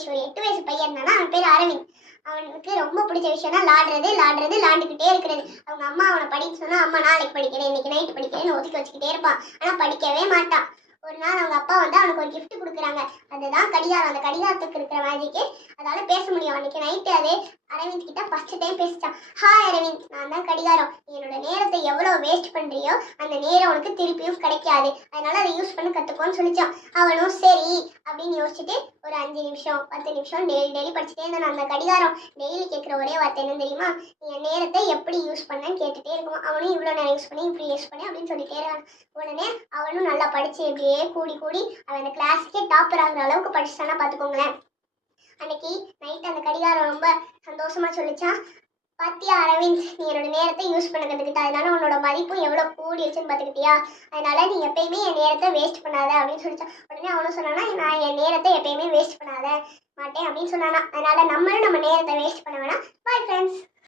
ராஜேஷ் ஒரு எட்டு வயசு பையன் இருந்தானா அவன் பேர் அரவிந்த். அவனுக்கு ரொம்ப பிடிச்ச விஷயம்னா லாடுறது லாடுறது லாண்டுக்கிட்டே இருக்கிறது. அவங்க அம்மா அவனை படிக்க சொன்னால் அம்மா நாளைக்கு படிக்கிறேன் இன்னைக்கு நைட்டு படிக்கிறேன்னு ஒதுக்கி வச்சுக்கிட்டே இருப்பான். ஆனால் படிக்கவே மாட்டான். ஒரு நாள் அவங்க அப்பா வந்து அவனுக்கு ஒரு கிஃப்ட் கொடுக்குறாங்க. அதுதான் கடிகாரம். அந்த கடிகாரத்துக்கு இருக்கிற மேஜிக்கு அதால பேச முடியும். அன்னைக்கு நைட்டு அது அரவிந்த் கிட்ட ஃபர்ஸ்ட் டைம் பேசிட்டான் ஹாய் அரவிந்த் நான் தான் கடிகாரம். என்னோட நேரத்தை எவ்வளோ வேஸ்ட் பண்றியோ அந்த நேரம் உனக்கு திருப்பியும் கிடைக்காது. அதனால அதை யூஸ் பண்ண கத்துக்கோன்னு சொல்லிச்சான். அவனும் சரி அப்படின்னு யோசிச்சுட்டு ஒரு அஞ்சு நிமிஷம் பத்து நிமிஷம் டெய்லி டெய்லி படிச்சுட்டே இருந்தான். அந்த கடிகாரம் டெய்லி கேட்குற ஒரே வார்த்தை என்ன தெரியுமா? என் நேரத்தை எப்படி யூஸ் பண்ணேன்னு கேட்டுட்டே இருக்கும் அவனும் இவ்வளோ நேரம் யூஸ் பண்ணி இப்படி யூஸ் பண்ணி அப்படின்னு சொல்லிட்டே இருக்கான். உடனே அவனும் நல்லா படிச்சு இப்படியே கூடி கூடி அவன் அந்த கிளாஸுக்கே டாப்பர் ஆகிற அளவுக்கு படிச்சுட்டானா பார்த்துக்கோங்களேன் அன்னைக்கு நைட் அந்த கடிகாரம் ரொம்ப சந்தோஷமா சொல்லிச்சான். பாத்தியா அரவிந்த்? நீ என்னோட நேரத்தை யூஸ் பண்ண கற்றுக்கிட்ட அதனால உன்னோட மதிப்பும் எவ்வளோ கூடிடுச்சுன்னு பார்த்துக்கிட்டியா? அதனால நீ எப்பயுமே என் நேரத்தை வேஸ்ட் பண்ணாத அப்படின்னு சொல்லிச்சான் உடனே அவனும் சொன்னானா நான் என் நேரத்தை எப்பயுமே வேஸ்ட் பண்ணாத மாட்டேன் அப்படின்னு சொன்னானா. அதனால நம்மளும் நம்ம நேரத்தை வேஸ்ட் பண்ண